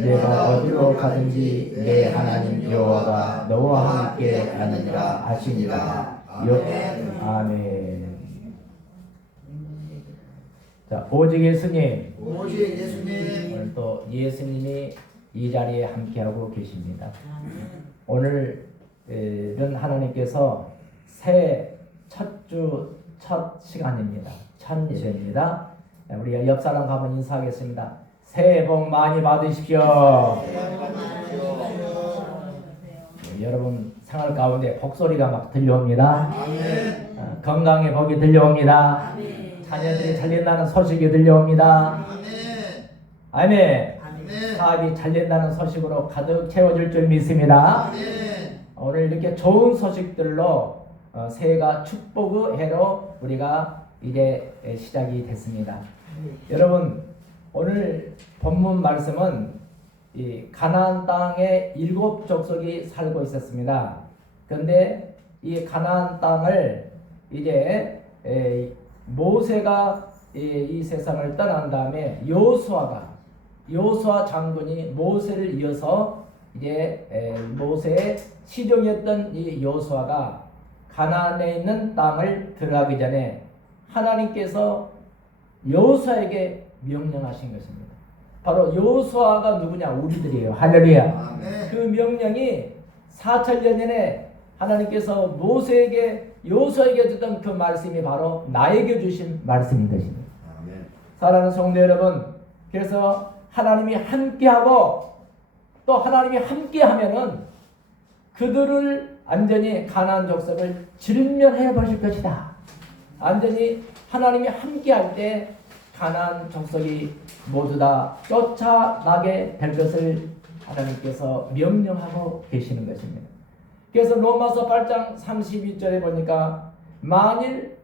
내가 어디로 가든지 내 하나님 여호와가 너와 함께 하느니라 하시니라. 아멘. 자, 오직 예수님. 오늘 또 예수님이 이 자리에 함께하고 계십니다. 오늘은 하나님께서 새해 첫 주 첫 시간입니다. 첫 예배입니다. 우리 옆 사람과 한번 인사하겠습니다. 새해 복 많이 받으십시오. 여러분 생활 가운데 복소리가 막 들려옵니다. 건강의 복이 들려옵니다. 자녀들이 잘된다는 소식이 들려옵니다. 아멘. 사업이 잘된다는 소식으로 가득 채워질 줄 믿습니다. 오늘 이렇게 좋은 소식들로 새해가 축복의 해로 우리가 이제 시작이 됐습니다. 여러분 오늘 본문 말씀은 이 가나안 땅에 7 족속이 살고 있었습니다. 그런데 이 가나안 땅을 이제 모세가 이 세상을 떠난 다음에 여호수아 장군이 모세를 이어서 이제 모세의 시종이었던 이 여호수아가 가나안에 있는 땅을 들어가기 전에 하나님께서 여호수아에게 명령하신 것입니다. 바로 여호수아가 누구냐? 우리들이에요. 할렐루야. 그 명령이 4천년 전에 하나님께서 여호수아에게 주던 그 말씀이 바로 나에게 주신 말씀인 것입니다. 사랑하는 성도 여러분, 그래서 하나님이 함께하고 또 하나님이 함께하면은 그들을 완전히 가나안 족속을 진멸해 버릴 것이다. 완전히 하나님이 함께할 때 가나안 족속이 모두 다 쫓아나게 될 것을 하나님께서 명령하고 계시는 것입니다. 그래서 로마서 8장 32절에 보니까 만일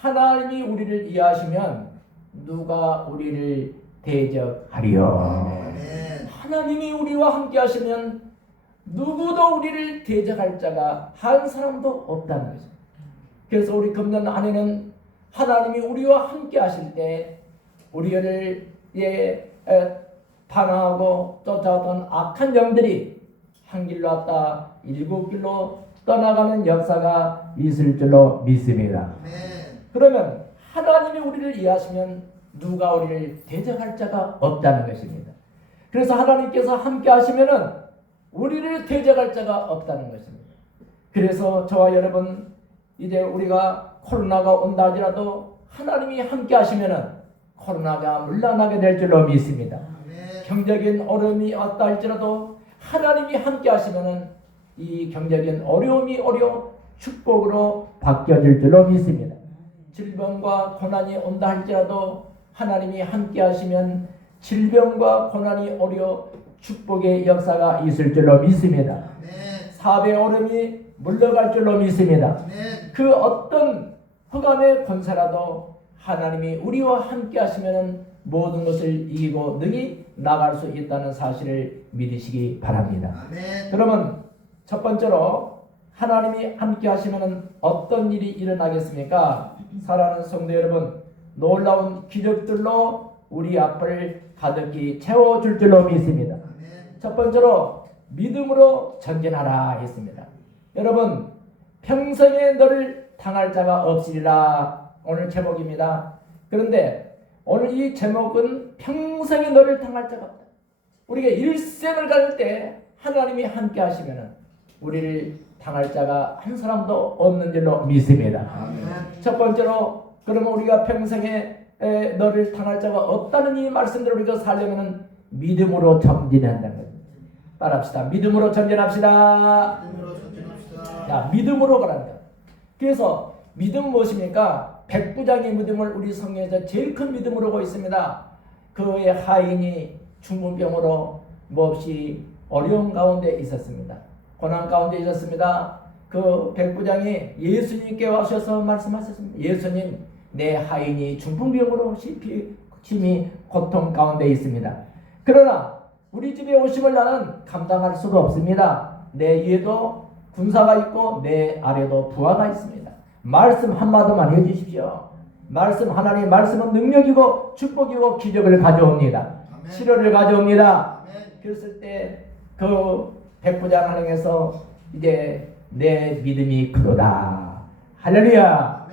하나님이 우리를 이해하시면 누가 우리를 대적하리요. 하나님이 우리와 함께 하시면 누구도 우리를 대적할 자가 한 사람도 없다는 거죠. 그래서 우리 금년 안에는 하나님이 우리와 함께 하실 때 우리를 반항하고 쫓아왔던 악한 영들이 한 길로 왔다 7 길로 떠나가는 역사가 있을 줄로 믿습니다. 그러면 하나님이 우리를 이해하시면 누가 우리를 대적할 자가 없다는 것입니다. 그래서 하나님께서 함께 하시면은 우리를 대적할 자가 없다는 것입니다. 그래서 저와 여러분 이제 우리가 코로나가 온다 하더라도 하나님이 함께 하시면은 코로나가 물러나게 될 줄로 믿습니다. 경제적인 어려움이 왔다 할지라도 하나님이 함께 하시면은 이 경제적인 어려움이 축복으로 바뀌어질 줄로 믿습니다. 질병과 고난이 온다 할지라도 하나님이 함께 하시면 질병과 고난이 축복의 역사가 있을 줄로 믿습니다. 사업의 어려움이 물러갈 줄로 믿습니다. 그 어떤 흑암의 권세라도 하나님이 우리와 함께 하시면 모든 것을 이기고 능히 나갈 수 있다는 사실을 믿으시기 바랍니다. 그러면 첫 번째로 하나님이 함께 하시면 어떤 일이 일어나겠습니까? 사랑하는 성도 여러분, 놀라운 기적들로 우리 앞을 가득히 채워줄 줄로 믿습니다. 첫 번째로 믿음으로 전진하라 했습니다. 여러분, 평생에 너를 당할 자가 없으리라 오늘 제목입니다. 그런데 오늘 이 제목은 평생에 너를 당할 자가 없다. 우리가 일생을 갈 때 하나님이 함께 하시면 우리를 당할 자가 한 사람도 없는 줄로 믿습니다. 첫 번째로 그러면 우리가 평생에 너를 당할 자가 없다는 이 말씀들을 우리가 살려면 믿음으로 전진한다는 거예요. 따라합시다. 믿음으로 전진합시다. 자, 믿음으로 가란다. 그래서 믿음은 무엇입니까? 백부장의 믿음을 우리 성경에서 제일 큰 믿음으로 보고 있습니다. 그의 하인이 중풍병으로 몹시 어려운 가운데 있었습니다. 고난 가운데 있었습니다. 그 백부장이 예수님께 와셔서 말씀하셨습니다. 예수님, 내 하인이 중풍병으로 심히 고통 가운데 있습니다. 그러나 우리 집에 오심을 나는 감당할 수가 없습니다. 내 위에도 군사가 있고 내 아래도 부하가 있습니다. 말씀 한마디만 해주십시오. 하나님의 말씀은 능력이고 축복이고 기적을 가져옵니다. 치료를 가져옵니다. 그랬을 때 그 백부장 하령에서 이제 내 믿음이 크도다. 할렐루야.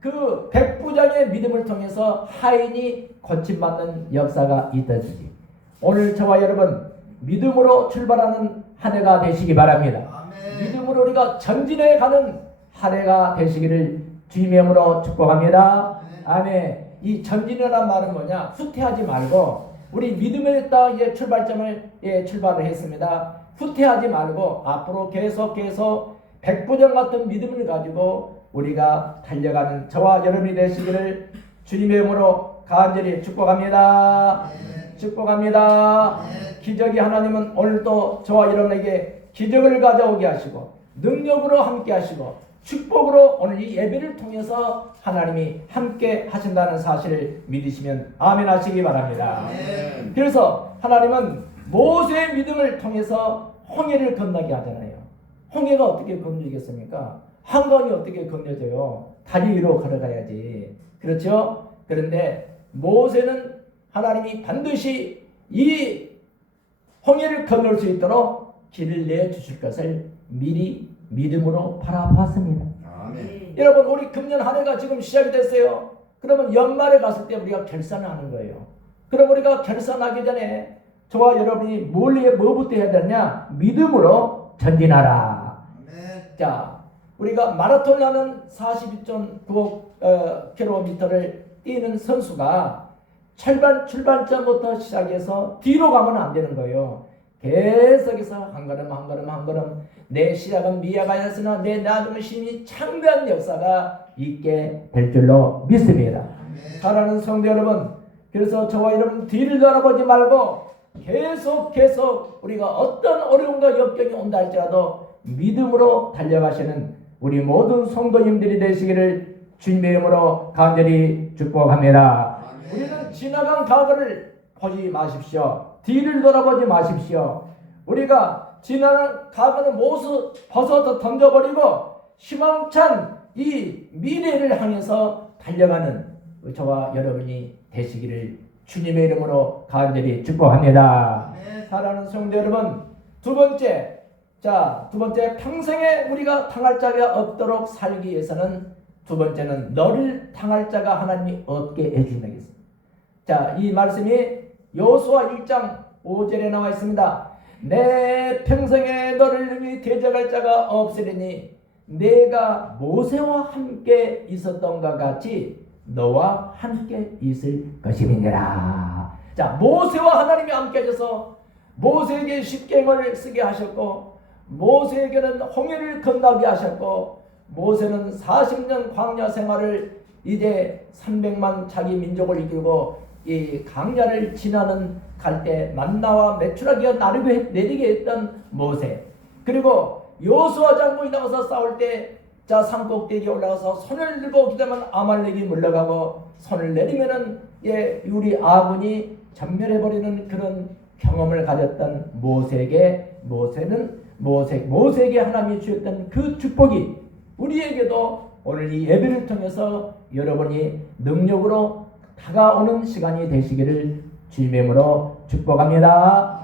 그 백부장의 믿음을 통해서 하인이 고침받는 역사가 있다지. 오늘 저와 여러분 믿음으로 출발하는 한 해가 되시기 바랍니다. 믿음으로 우리가 전진해 가는 한 해가 되시기를 주님의 이름으로 축복합니다. 아멘. 이 전진이라는 말은 뭐냐? 후퇴하지 말고 우리 믿음의 땅의 출발점을 출발을 했습니다. 후퇴하지 말고 앞으로 계속 백부장 같은 믿음을 가지고 우리가 달려가는 저와 여러분이 되시기를 주님의 이름으로 간절히 축복합니다. 축복합니다. 기적이 하나님은 오늘도 저와 여러분에게 기적을 가져오게 하시고 능력으로 함께 하시고 축복으로 오늘 이 예배를 통해서 하나님이 함께 하신다는 사실을 믿으시면 아멘 하시기 바랍니다. 그래서 하나님은 모세의 믿음을 통해서 홍해를 건너게 하잖아요. 홍해가 어떻게 건너겠습니까? 한강이 어떻게 건너져요? 다리 위로 걸어가야지. 그렇죠? 그런데 모세는 하나님이 반드시 이 홍해를 건널 수 있도록 길을 내주실 것을 미리 믿음으로 바라봤습니다. 아멘. 여러분 우리 금년 한 해가 지금 시작이 됐어요. 그러면 연말에 갔을 때 우리가 결산을 하는 거예요. 그럼 우리가 결산하기 전에 저와 여러분이 뭐부터 해야 되냐? 믿음으로 전진하라. 아멘. 자, 우리가 마라톤을 하는 42.9km를 뛰는 선수가 출발점부터 시작해서 뒤로 가면 안 되는 거예요. 계속해서 한 걸음 내 시작은 미약하였으나 내 나중은 심히 창대한 역사가 있게 될 줄로 믿습니다. 사랑하는 성도 여러분, 그래서 저와 여러분 뒤를 돌아보지 말고 계속 우리가 어떤 어려움과 역경이 온다 할지라도 믿음으로 달려가시는 우리 모든 성도님들이 되시기를 주님의 이름으로 간절히 축복합니다. 우리는 지나간 과거를 보지 마십시오. 뒤를 돌아보지 마십시오. 우리가 지나간 과거는 모두 벗어서 던져버리고 희망찬 이 미래를 향해서 달려가는 저와 여러분이 되시기를 주님의 이름으로 간절히 축복합니다. 사랑하는 성도 여러분, 두 번째 평생에 우리가 당할 자가 없도록 살기 위해서는 두 번째는 너를 당할 자가 하나님이 없게 해주시겠습니다. 자, 이 말씀이 여호수아 1장 5절에 나와 있습니다. 내 평생에 너를 능히 대적할 자가 없으리니 내가 모세와 함께 있었던 것 같이 너와 함께 있을 것임이니라. 자, 모세와 하나님이 함께 하셔서 모세에게 십계명을 쓰게 하셨고 모세에게는 홍해를 건너게 하셨고 모세는 40년 광야 생활을 이제 300만 자기 민족을 이끌고 이 강야를 지나는 갈 때 만나와 메추라기가 내리게 했던 모세, 그리고 여호수아 장군이 나가서 싸울 때 자 산꼭대기에 올라가서 손을 들고 기다면 아말렉이 물러가고 손을 내리면은 우리 아군이 전멸해버리는 그런 경험을 가졌던 모세에게 하나님이 주셨던 그 축복이 우리에게도 오늘 이 예배를 통해서 여러분이 능력으로 다가오는 시간이 되시기를 주님의 이름으로 축복합니다.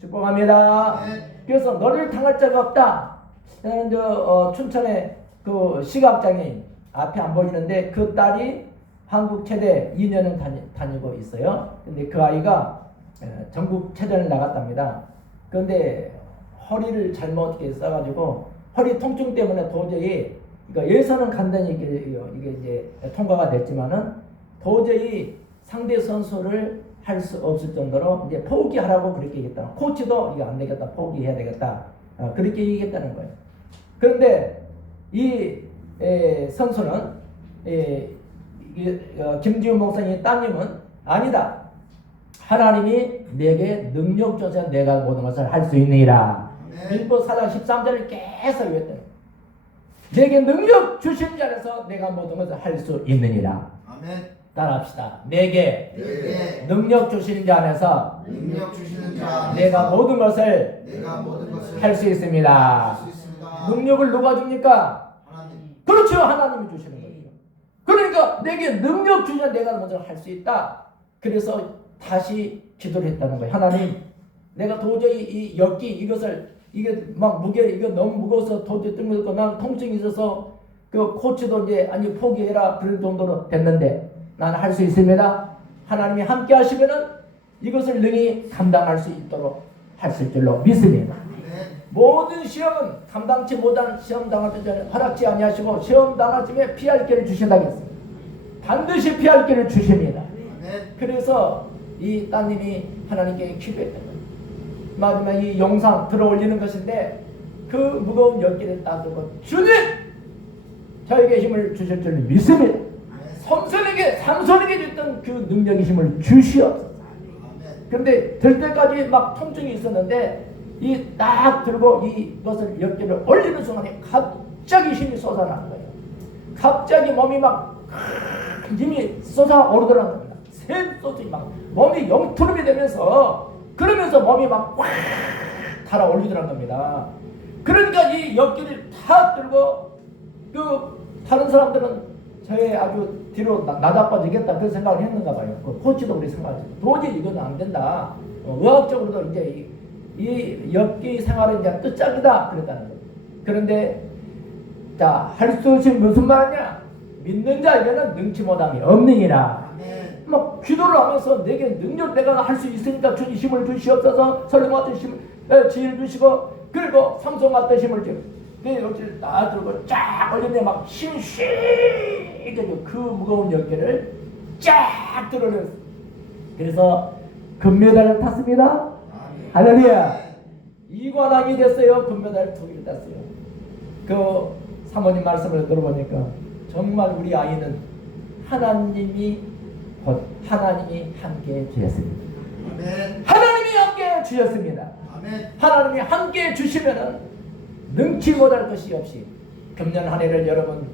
축복합니다. 그래서 너를 당할 자가 없다. 저는 춘천에 그 시각장애인 앞에 안 보이는데 그 딸이 한국 체대 2년을 다니고 있어요. 근데 그 아이가 전국 체전을 나갔답니다. 그런데 허리를 잘못 써가지고 허리 통증 때문에 도저히 예선은 간단히 이게 이제 통과가 됐지만은 도저히 상대 선수를 할 수 없을 정도로 이제 포기하라고 그렇게 얘기했다. 코치도 이거 안 되겠다, 포기해야 되겠다, 그렇게 얘기했다는 거예요. 그런데 이 선수는 김지훈 목사님 따님은 아니다. 하나님이 내게 능력 줘서 내가 모든 것을 할 수 있느니라. 빌보 4장 13절을 계속 외웠다. 내게 능력 주신 자라서 내가 모든 것을 할 수 있느니라. 아멘. 따라합시다. 내게 능력 주시는 자 안에서 내가 모든 것을 할 수 있습니다. 능력을 누가 줍니까? 하나님. 그렇죠. 하나님이 주시는 거죠. 그러니까 내게 능력 주시면 내가 먼저 할 수 있다. 그래서 다시 기도를 했다는 거예요. 하나님, 내가 도저히 이 엮기 이것을 이게 막 무게 이거 너무 무거워서 도저히 뜬거고 난 통증이 있어서 그 코치도 이제 아니 포기해라 그럴 정도로 됐는데 나는 할 수 있습니다. 하나님이 함께 하시면은 이것을 능히 감당할 수 있도록 하실 줄로 믿습니다. 모든 시험은 감당치 못한 시험 당할 때 허락지 아니하시고 시험 당하심에 피할 길을 주신다고 했습니다. 반드시 피할 길을 주십니다. 그래서 이 따님이 하나님께 기도했던 거예요. 마지막 이 영상 들어 올리는 것인데 그 무거운 엿기를 따들고 주님 저에게 힘을 주실 줄 믿습니다. 삼손에게 줬던 그 능력의 힘을 주시옵소서. 그런데 들 때까지 막 통증이 있었는데 이 딱 들고 이것을 엿기를 올리는 순간에 갑자기 힘이 솟아나는 거예요. 갑자기 몸이 막 힘이 솟아오르더라는 겁니다. 샘솟이 막 몸이 영투름이 되면서 그러면서 몸이 막 달아올리더라는 겁니다. 그러니까 이 엿기를 탁 들고 그 다른 사람들은 저의 아주 뒤로 나다빠지겠다 그런 생각을 했는가 봐요. 그 코치도 우리 생각하죠. 도저히 이건 안 된다. 의학적으로도 이제 이 엿기 생활은 이제 끝장이다 그랬다는 거예요. 그런데 자, 할 수 없이 무슨 말이냐? 믿는 자에게는 능치 못함이 없느니라. 막 기도를 하면서 내게 능력 내가 할 수 있으니까 주님 힘을 주시옵소서. 설령 같은 힘을 지혜를 주시고 그리고 삼손 같은 힘을 주고 내 엿기를 딱 들고 쫙 올렸는데 막 힘쉬게 그 무거운 엿기를 쫙 들어올렸어요. 그래서 금메달을 탔습니다. 할렐루야. 이관왕이 됐어요. 금메달 2개를 땄어요. 그 사모님 말씀을 들어보니까 정말 우리 아이는 하나님이 함께 주셨습니다. 아멘. 하나님이 함께 주셨습니다. 아멘. 하나님이 함께 주시면은 능치 못할 것이 없이 금년 한 해를 여러분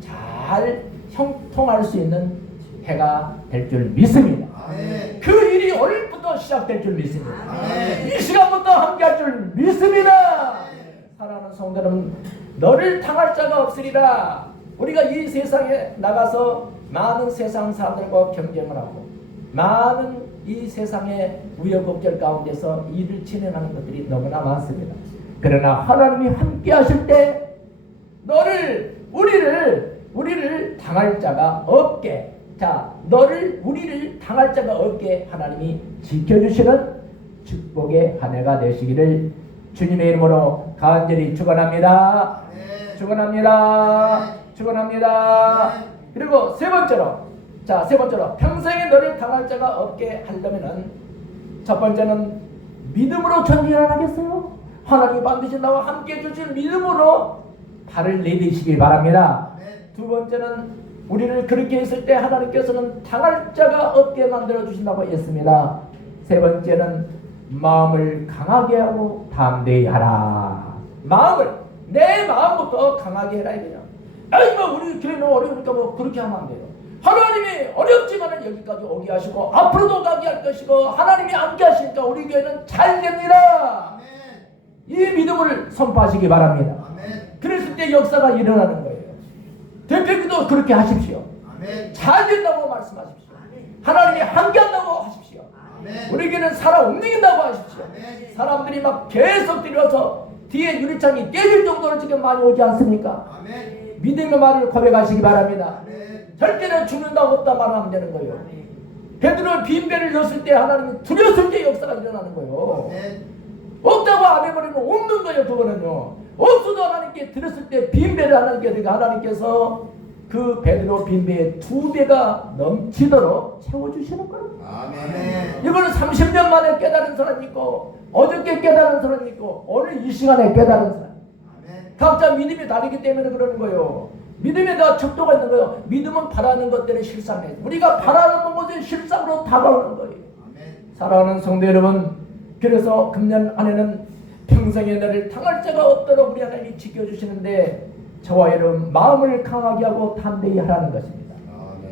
잘 형통할 수 있는 해가 될 줄 믿습니다. 아멘. 그 일이 오늘부터 시작될 줄 믿습니다. 아멘. 이 시간부터 함께할 줄 믿습니다. 아멘. 사랑하는 성도 여러분, 너를 당할 자가 없으리라. 우리가 이 세상에 나가서 많은 세상 사람들과 경쟁을 하고 많은 이 세상의 우여곡절 가운데서 일을 진행하는 것들이 너무나 많습니다. 그러나 하나님이 함께 하실 때 우리를 당할 자가 없게 우리를 당할 자가 없게 하나님이 지켜주시는 축복의 한 해가 되시기를 주님의 이름으로 간절히 축원합니다. 축원합니다. 축원합니다. 그리고 세 번째로 평생에 너를 당할 자가 없게 하려면은 첫 번째는 믿음으로 전진을 하겠어요. 하나님이 반드시 나와 함께 해주실 믿음으로 발을 내디시기 바랍니다. 두 번째는 우리를 그렇게 했을 때 하나님께서는 당할 자가 없게 만들어 주신다고 했습니다. 세 번째는 마음을 강하게 하고 담대히 하라. 내 마음부터 강하게 해라 이거야. 아니 뭐 우리 교회는 어려우니까 뭐 그렇게 하면 안 돼요. 하나님이 어렵지만은 여기까지 오게 하시고 앞으로도 가게 할 것이고 하나님이 함께 하시니까 우리 교회는 잘 됩니다. 아멘. 이 믿음을 선포하시기 바랍니다. 아멘. 그랬을 때 역사가 일어나는 거예요. 대표님도 그렇게 하십시오. 아멘. 잘 된다고 말씀하십시오. 아멘. 하나님이 함께 한다고 하십시오. 아멘. 우리 교회는 살아 움직인다고 하십시오. 아멘. 사람들이 막 계속 들여서 뒤에 유리창이 깨질 정도로 지금 많이 오지 않습니까? 아멘. 믿음의 말을 고백하시기 바랍니다. 아멘. 절대로 죽는다고 없다 말하면 안 되는 거예요. 베드로 빈배를 넣었을 때 하나님이 두렸을 때 역사가 일어나는 거예요. 아멘. 없다고 안 해버리면 없는 거예요. 그거는요. 없어도 하나님께 드렸을 때 빈배를 하나님께 드리니까 하나님께서 그 베드로 빈배의 2배가 넘치도록 채워주시는 거예요. 아멘. 이걸 30년 만에 깨달은 사람이 있고 어저께 깨달은 사람이 있고 오늘 이 시간에 깨달은 사람. 아멘. 각자 믿음이 다르기 때문에 그러는 거예요. 믿음에 다 척도가 있는 거예요. 믿음은 바라는 것들을 실상해. 우리가 바라는 것을 실상으로 다가오는 거예요. 아멘. 사랑하는 성도 여러분, 그래서 금년 안에는 평생에 너를 당할 자가 없도록 우리 하나님이 지켜주시는데 저와 여러분 마음을 강하게 하고 담대히 하라는 것입니다.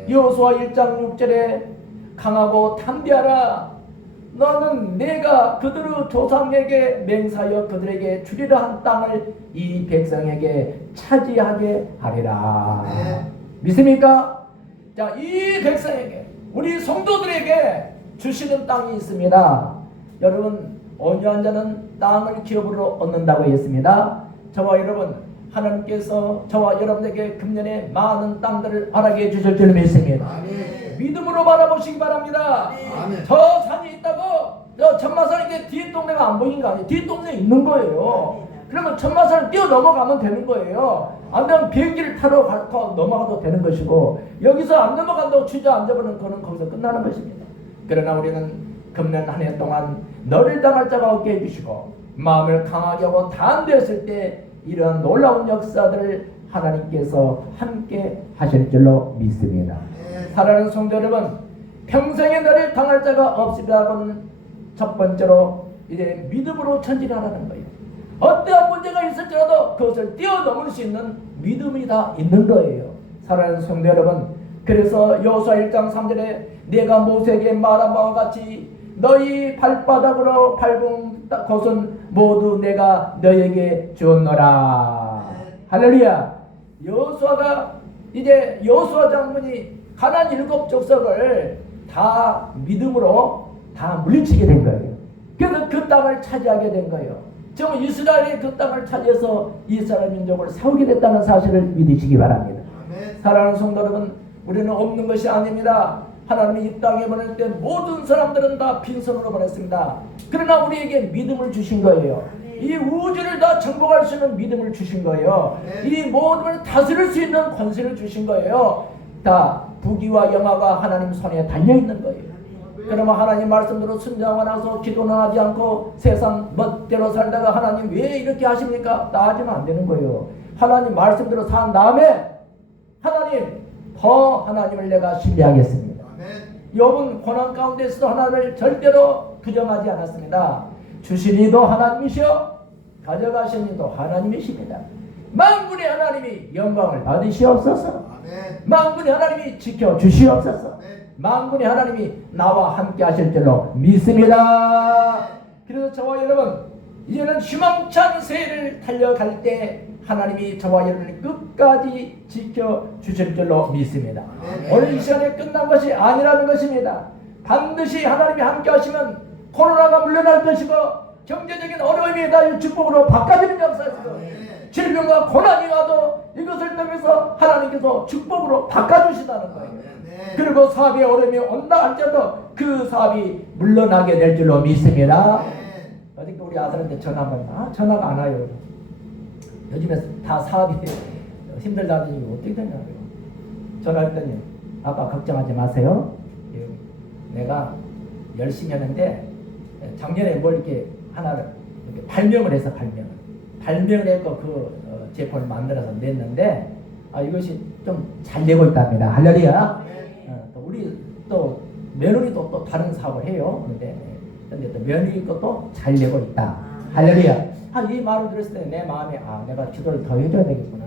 여호수아 1장 6절에 강하고 담대하라. 너는 내가 그들의 조상에게 맹세하여 그들에게 주리라 한 땅을 이 백성에게 차지하게 하리라. 믿습니까? 자, 이 백성에게 우리 성도들에게 주시는 땅이 있습니다. 여러분 온유한 자는 땅을 기업으로 얻는다고 했습니다. 저와 여러분, 하나님께서 저와 여러분에게 금년에 많은 땅들을 허락해 주실 줄 믿습니다. 아멘. 믿음으로 바라보시기 바랍니다. 아멘. 저 산이 있다고 저 천마산에 뒷동네가 안 보이는 거 아니에요. 뒷동네에 있는 거예요. 그러면 천마산을 뛰어 넘어가면 되는 거예요. 안 되면 비행기를 타러 넘어가도 되는 것이고, 여기서 안 넘어간다고 주저앉아버리는 거는 거기서 끝나는 것입니다. 그러나 우리는 금년 한 해 동안 너를 당할 자가 없게 해주시고 마음을 강하게 하고 단대했을 때 이러한 놀라운 역사들을 하나님께서 함께 하실 줄로 믿습니다. 사랑하는 성도 여러분, 평생에 너를 당할 자가 없으리라고는 첫 번째로 이제 믿음으로 전진하라는 거예요. 어떠한 문제가 있을지라도 그것을 뛰어넘을 수 있는 믿음이 다 있는 거예요. 사랑하는 성도 여러분, 그래서 여호수아 1장 3절에 내가 모세에게 말한 바와 같이 너희 발바닥으로 밟은 것은 모두 내가 너에게 주었노라. 할렐루야. 여호수아가 이제 여호수아 장군이 가나안 7 족속을 다 믿음으로 다 물리치게 된 거예요. 그래서 그 땅을 차지하게 된 거예요. 지금 이스라엘이 그 땅을 차지해서 이스라엘 민족을 세우게 됐다는 사실을 믿으시기 바랍니다. 사랑하는 성도 여러분, 우리는 없는 것이 아닙니다. 하나님이 이 땅에 보낼 때 모든 사람들은 다 빈손으로 보냈습니다. 그러나 우리에게 믿음을 주신 거예요. 이 우주를 다 정복할 수 있는 믿음을 주신 거예요. 이 모든 걸 다스릴 수 있는 권세를 주신 거예요. 다 부귀와 영화가 하나님 손에 달려있는 거예요. 그러면 하나님 말씀대로 순종하고 나서 기도는 하지 않고 세상 멋대로 살다가 하나님 왜 이렇게 하십니까? 따지면 안 되는 거예요. 하나님 말씀대로 산 다음에 하나님 더 하나님을 내가 신뢰하겠습니다. 욥은 고난 가운데서도 하나님을 절대로 부정하지 않았습니다. 주신 이도 하나님이시오, 가져가신 이도 하나님이십니다. 만군의 하나님이 영광을 받으시옵소서. 만군의 하나님이 지켜주시옵소서. 만군의 하나님이 나와 함께 하실 줄로 믿습니다. 그래서 저와 여러분, 이제는 희망찬 새해를 달려갈 때 하나님이 저와 여러분을 끝까지 지켜주실 줄로 믿습니다. 오늘 이 시간에 끝난 것이 아니라는 것입니다. 반드시 하나님이 함께 하시면 코로나가 물러날 것이고 경제적인 어려움이 다 축복으로 바꿔지는 역사이고 질병과 고난이 와도 이것을 통해서 하나님께서 축복으로 바꿔주시다는 거예요. 그리고 사업의 어려움이 온다 할지라도 그 사업이 물러나게 될 줄로 믿습니다. 어저께 우리 아들한테 전화하면 전화가 안 와요. 요즘에 다 사업이 힘들다더니 어떻게 되냐고요. 전화했더니 아빠 걱정하지 마세요. 내가 열심히 하는데 작년에 뭘 이렇게 하나를 이렇게 발명을 해서 발명을 해서 그 제품을 만들어서 냈는데 이것이 좀 잘 되고 있답니다. 할렐루야. 또 우리 또 며느리도 또 다른 사업을 해요. 근데 또 며느리 것도 잘 되고 있다. 할렐루야. 이 말을 들었을 때 내 마음에 내가 기도를 더 해줘야 되겠구나.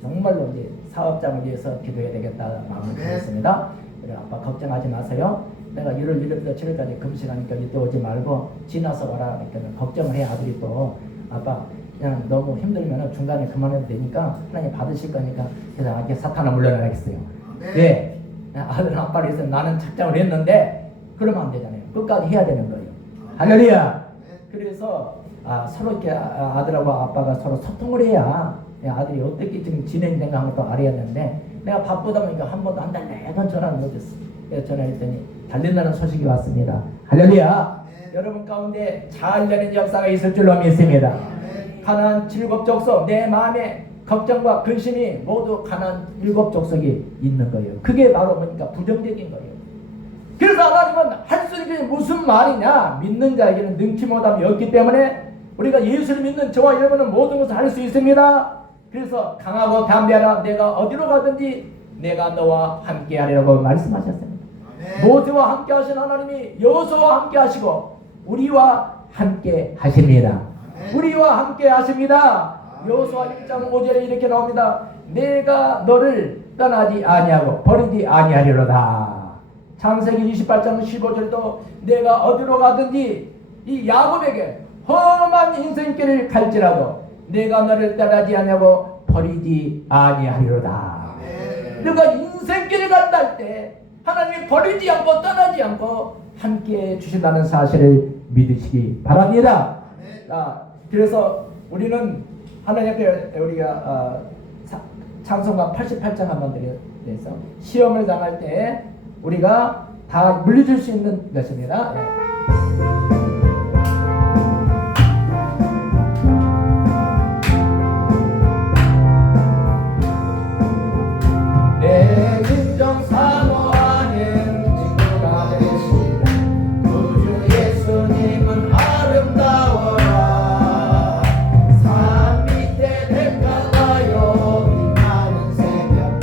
정말로 이제 사업장을 위해서 기도해야 되겠다 마음을 들었습니다. 그래 아빠 걱정하지 마세요. 내가 1월 1일부터 7일까지 금식하니까 이때 오지 말고 지나서 와라. 그러니까 걱정을 해. 아들이 또 아빠 그냥 너무 힘들면 중간에 그만해도 되니까 하나님 받으실 거니까 그래서 이렇게 사탄을 물러나겠어요. 네. 아들은 아빠를 해서 나는 작정을 했는데 그러면 안 되잖아요. 끝까지 해야 되는 거예요. 할렐루야. 그래서 서로 이렇게 아들하고 아빠가 서로 소통을 해야 아들이 어떻게 지금 진행된가 하는 것도 알아야겠는데 내가 바쁘다 보니까 한 번도 안 달래던 전화를 못했어. 그래서 전화했더니 달린다는 소식이 왔습니다. 할렐루야. 여러분 가운데 잘 되는 역사가 있을 줄로 믿습니다. 가나안 7 족속, 내 마음에 걱정과 근심이 모두 가나안 7 족속이 있는 거예요. 그게 바로 뭐니까 부정적인 거예요. 그래서 하나님은 할 수 있는 게 무슨 말이냐? 믿는 자에게는 능치 못함이 없기 때문에 우리가 예수를 믿는 저와 여러분은 모든 것을 할 수 있습니다. 그래서 강하고 담대하라. 내가 어디로 가든지 내가 너와 함께 하리라고 말씀하셨습니다. 모세와 함께 하신 하나님이 여호수아와 함께 하시고 우리와 함께 하십니다. 우리와 함께 하십니다. 여호수아 1장 5절에 이렇게 나옵니다. 내가 너를 떠나지 아니하고 버리지 아니하리로다. 창세기 28장 15절도 내가 어디로 가든지 이 야곱에게 험한 인생길을 갈지라도 내가 너를 떠나지 아니하고 버리지 아니하리로다. 네가 인생길을 간다 할 때 하나님이 버리지 않고 떠나지 않고 함께 주신다는 사실을 믿으시기 바랍니다. 그래서 우리는 하나님 앞에 우리가 찬송가 88장 한번 드려서 시험을 당할 때 우리가 다 물리칠 수 있는 것입니다. 내 진정 사모하는 친구가 되시는 구주 예수님은 아름다워라. 산 밑에 백가와요 빛나는 새벽별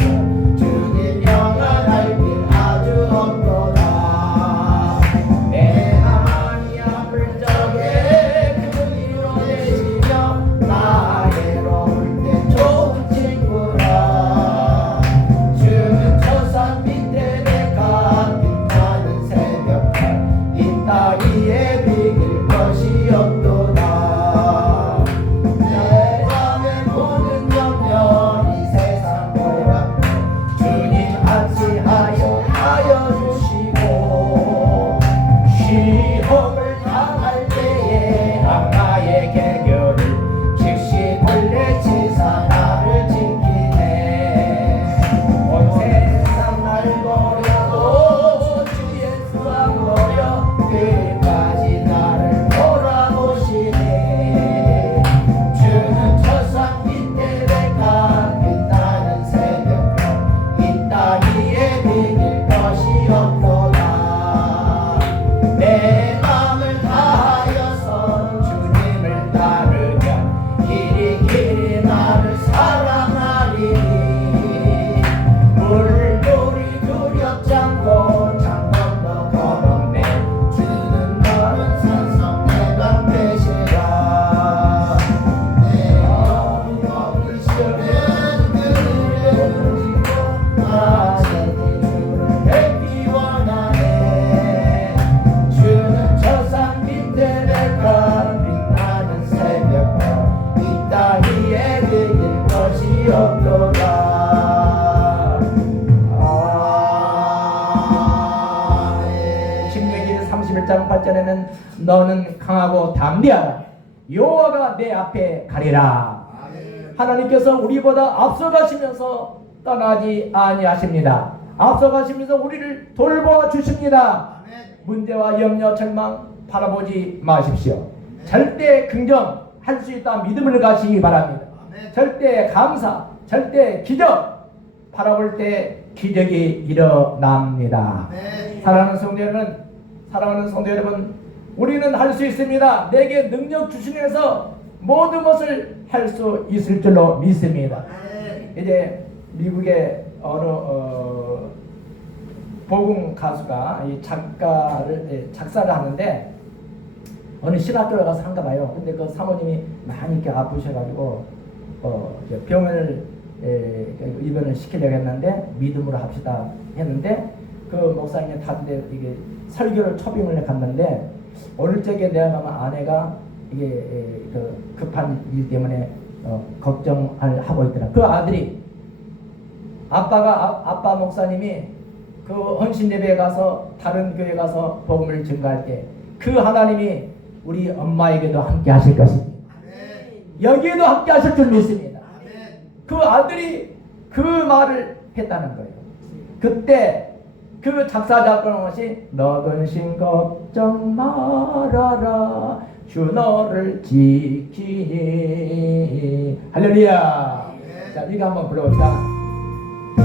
주님 영원할 길 아주 없도다. 내 가만히 아플 적에 그 위로 되시며 나 외로울 때 좋은 친구라. 따위에 비길 것이 없도다. 내 맘에 모든 염려 이 세상 고락도 주님 안시하여 주시고 시험을 당할 때에 악마의 계교를 즉시 물리치사 나를 지키네. 온 세상 날 버려도 주 예수 안 버려 끝까지 나를 돌아보시네. 주는 천상 밑에 백한 빛나는 새벽별 이 따위에 비길 것이 없도다. 내 맘을 다하여서 주님을 따르면 길이 나를 사랑하리니. 물돌이 두렵지 않고 장검도 거북네. 주는 너는 산성 내방 되시라. 내 마음이 없으시면 그를 지고 나세니 주를 뵙기 원하네. 주는 저산 밑에 백한 빛나는 새벽별 이 따위에 비길 것이 없도다. 신명기 31장 8절에는 너는 강하고 담대하라. 여호와가 내 앞에 가리라. 하나님께서 우리보다 앞서가시면서 떠나지 아니하십니다. 앞서가시면서 우리를 돌보아 주십니다. 문제와 염려, 절망 바라보지 마십시오. 절대 긍정할 수 있다 믿음을 가지기 바랍니다. 절대 감사, 절대 기적 바라볼 때 기적이 일어납니다. 사랑하는 성도 여러분, 우리는 할 수 있습니다. 내게 능력 주시면서 모든 것을 할 수 있을 줄로 믿습니다. 이제 미국의 어느 복음 가수가 이 작사를 하는데 어느 신학교에 가서 한가 봐요. 근데 그 사모님이 많이 이렇게 아프셔가지고 병원을 입원을 시키려고 했는데 믿음으로 합시다 했는데 그 목사님이 다른데 이게 설교를 초빙을 갔는데 오늘 적에 내가 가면 아내가 이게 그 급한 일 때문에 걱정을 하고 있더라. 그 아들이 아빠 목사님이 그 헌신 예배에 가서 다른 교회 가서 복음을 증거할 때 그 하나님이 우리 엄마에게도 함께 하실 것입니다. 여기에도 함께 하실 줄 믿습니다. 그 아들이 그 말을 했다는 거예요. 그때 그 작사 작곡한 것이 너 근심 걱정 말아라 주 너를 지키니. 할렐루야. 자, 이거 한번 불러봅시다.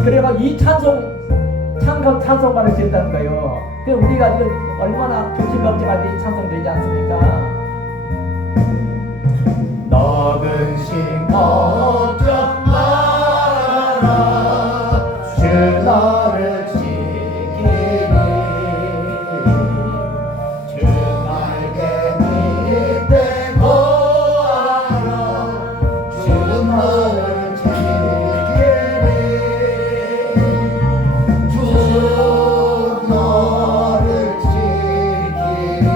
그래가 이 찬송가를 지었다는 거예요. 그 우리가 지금 얼마나 근심 걱정할 때 이 찬송 되지 않습니까? 너 근심 걱정 말아라 주 너를 지키니. 주 날개 밑에 거하라 주 너를 지키니. 주 너를 지키니.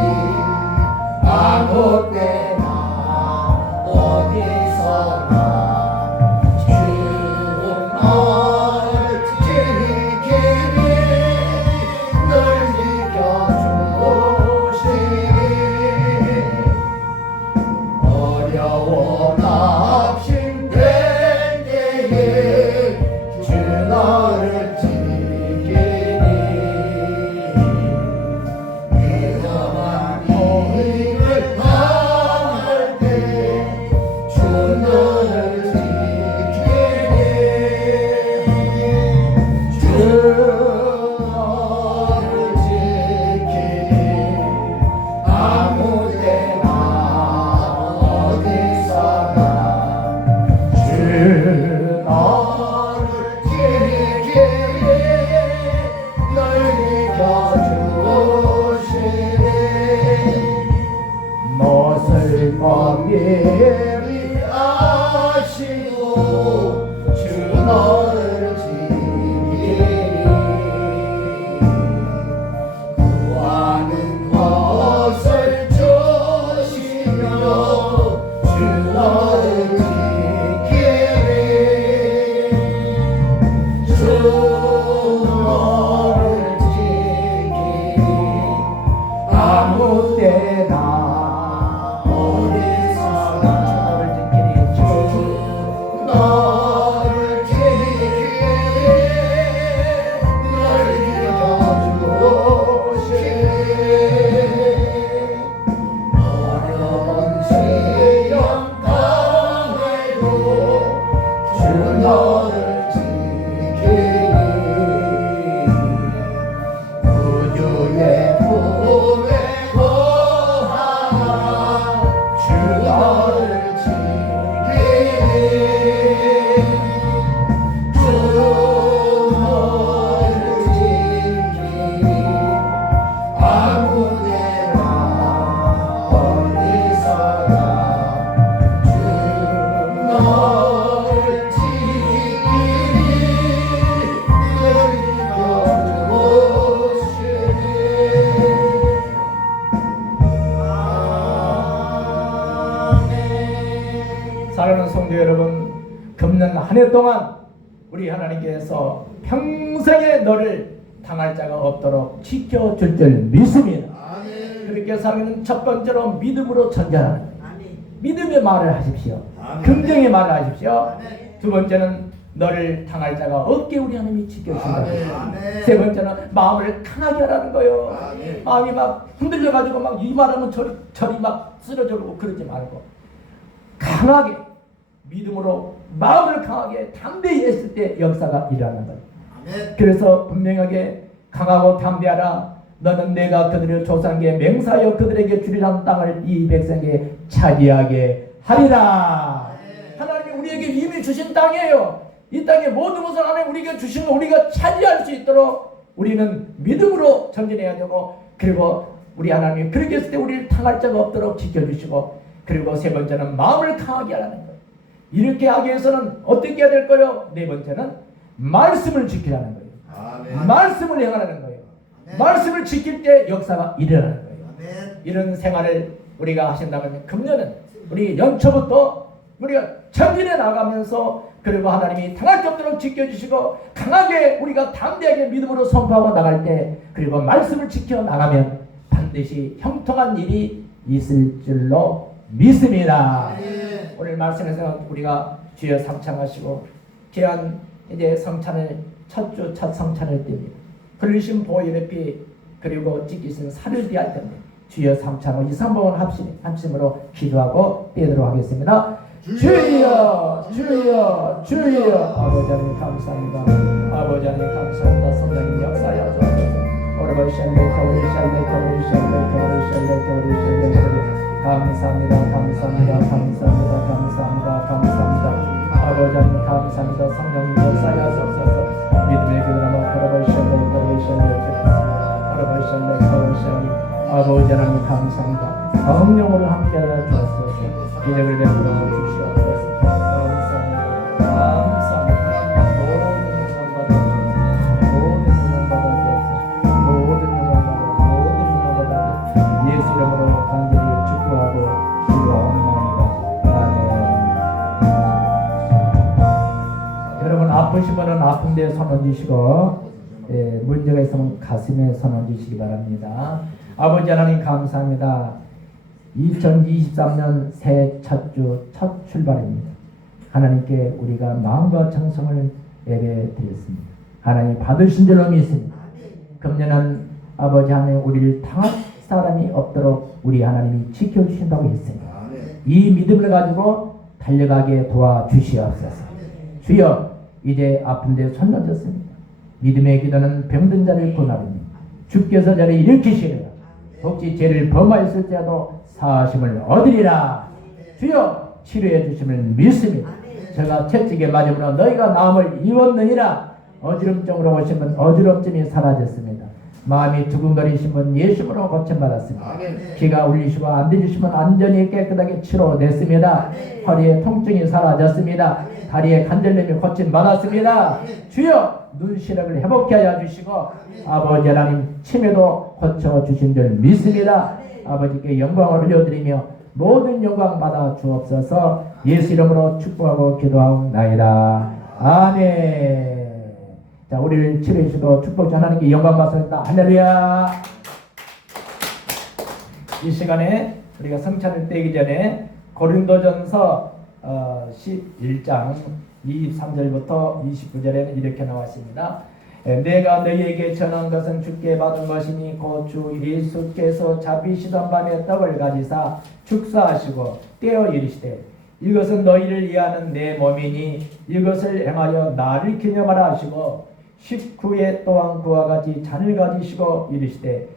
너를 엄밀히 아시고 주 너를 지키리 구하는 것을 주시며 주 너를 지키리 주 너를 지키리 아무 때나 어디서나 주 너를 지키리 너를 지켜주시리 어려운 시련 당해도 주 너를 지키리 구주의 품에 거하라 주 너를 지키리 주 너를 지키리 아무 데나 어디서나 주 너를 지키리 너를 지켜주시리 사랑하는 성도 여러분, 금년 한 해 동안 우리 하나님께서 평생에 너를 당할 자가 없도록 지켜줄 줄 믿습니다. 그렇게 살면 첫 번째로 믿음으로 전전하는 거예요. 믿음의 말을 하십시오. 긍정의 말을 하십시오. 두 번째는 너를 당할 자가 없게 우리 하나님이 지켜주신다. 세 번째는 마음을 강하게 하라는 거예요. 마음이 막 흔들려가지고 막 이 말하면 저리 막 쓰러져고 그러지 말고 강하게 믿음으로 마음을 강하게 담대히 했을 때 역사가 일어나는 거예요. 그래서 분명하게 강하고 담대하라. 너는 내가 그들을 조상에게 맹사하여 그들에게 주리란 땅을 이 백성에게 차지하게 하리라. 하나님이 우리에게 이미 주신 땅이에요. 이 땅의 모든 것을 하나님 우리에게 주신 거 우리가 차지할 수 있도록 우리는 믿음으로 전진해야 되고, 그리고 우리 하나님이 그렇게 했을 때 우리를 당할 자가 없도록 지켜주시고, 그리고 세 번째는 마음을 강하게 하라는 거예요. 이렇게 하기 위해서는 어떻게 해야 될 거예요? 네 번째는 말씀을 지키라는 거예요. 말씀을 행하라는 거예요. 말씀을 지킬 때 역사가 일어나는 거예요. 이런 생활을 우리가 하신다면 금년은 우리 연초부터 우리가 전진해 나가면서, 그리고 하나님이 당할 수 없도록 지켜주시고 강하게 우리가 담대하게 믿음으로 선포하고 나갈 때, 그리고 말씀을 지켜 나가면 반드시 형통한 일이 있을 줄로 믿습니다. 오늘 말씀에서 우리가 주여 성찬하시고 귀한 이제 성찬을 첫 주 첫 성찬을 띱니다. 흘리신 보혈의 피 그리고 찢기신 살을 비할 텐데 주여 성찬을 이 3번을 합심으로 기도하고 떼도록 하겠습니다. 주여 주여 주여. 아버지 하나님 감사합니다. 아버지 하나님 감사합니다. 성령님 역사하여 주옵소서. 감사합니다. 감사합니다. 감사합니다. 감사합니다. 감사합니다. 아버지 하나님 감사합니다. 성령님 역사하여 주옵소서. 믿음의 기도나마 아버지 하나님 감사합니다. 성령으로 함께하여 주옵소서. 기적을 베풀어 주시옵소서. 감사합니다. 감사합니다. 모든 영광 받아 예수 이름으로 간절히 축복하고 기도합니다. 아멘. 여러분 아프신 분은 아픈 데 손 얹으시고, 문제가 있으면 가슴에 손 얹으시기 바랍니다. 아버지 하나님 감사합니다. 2023년 새해 첫 주 첫 출발입니다. 하나님께 우리가 마음과 정성을 예배드렸습니다. 하나님 받으신 줄로 믿습니다. 금년은 아버지 하나님 우리를 당할 사람이 없도록 우리 하나님이 지켜주신다고 했습니다. 이 믿음을 가지고 달려가게 도와주시옵소서. 주여 이제 아픈데 손 얹었습니다. 믿음의 기도는 병든 자를 구원하리니 주께서 저를 일으키시리라. 혹시 죄를 범하였을지라도 사하심을 얻으리라. 주여 치료해 주심을 믿습니다. 제가 채찍에 맞음으로 너희가 마음을 입었느니라. 어지럼증으로 오시면 어지럼증이 사라졌습니다. 마음이 두근거리신 분 예수님으로 고침받았습니다. 귀가 울리시고 안 들리시면 완전히 깨끗하게 치료됐습니다. 허리에 통증이 사라졌습니다. 다리에 간절림이 고침받았습니다. 주여 눈시력을 회복케 하여 주시고 아버지 하나님 치매도 고쳐주신 줄 믿습니다. 아버지께 영광을 올려드리며 모든 영광 받아 주옵소서. 예수 이름으로 축복하고 기도하옵나이다. 아멘. 자, 우리를 치료해주시고 축복 전하는게 영광 받습니다. 할렐루야. 이 시간에 우리가 성찬을 떼기 전에 고린도전서 11장 23절부터 29절에는 이렇게 나왔습니다. 내가 너희에게 전한 것은 주께 받은 것이니 곧 주 예수께서 잡히시던 밤에 떡을 가지사 축사하시고 떼어 이르시되 이것은 너희를 위하는 내 몸이니 이것을 행하여 나를 기념하라 하시고 식후에 또한 그와 같이 잔을 가지시고 이르시되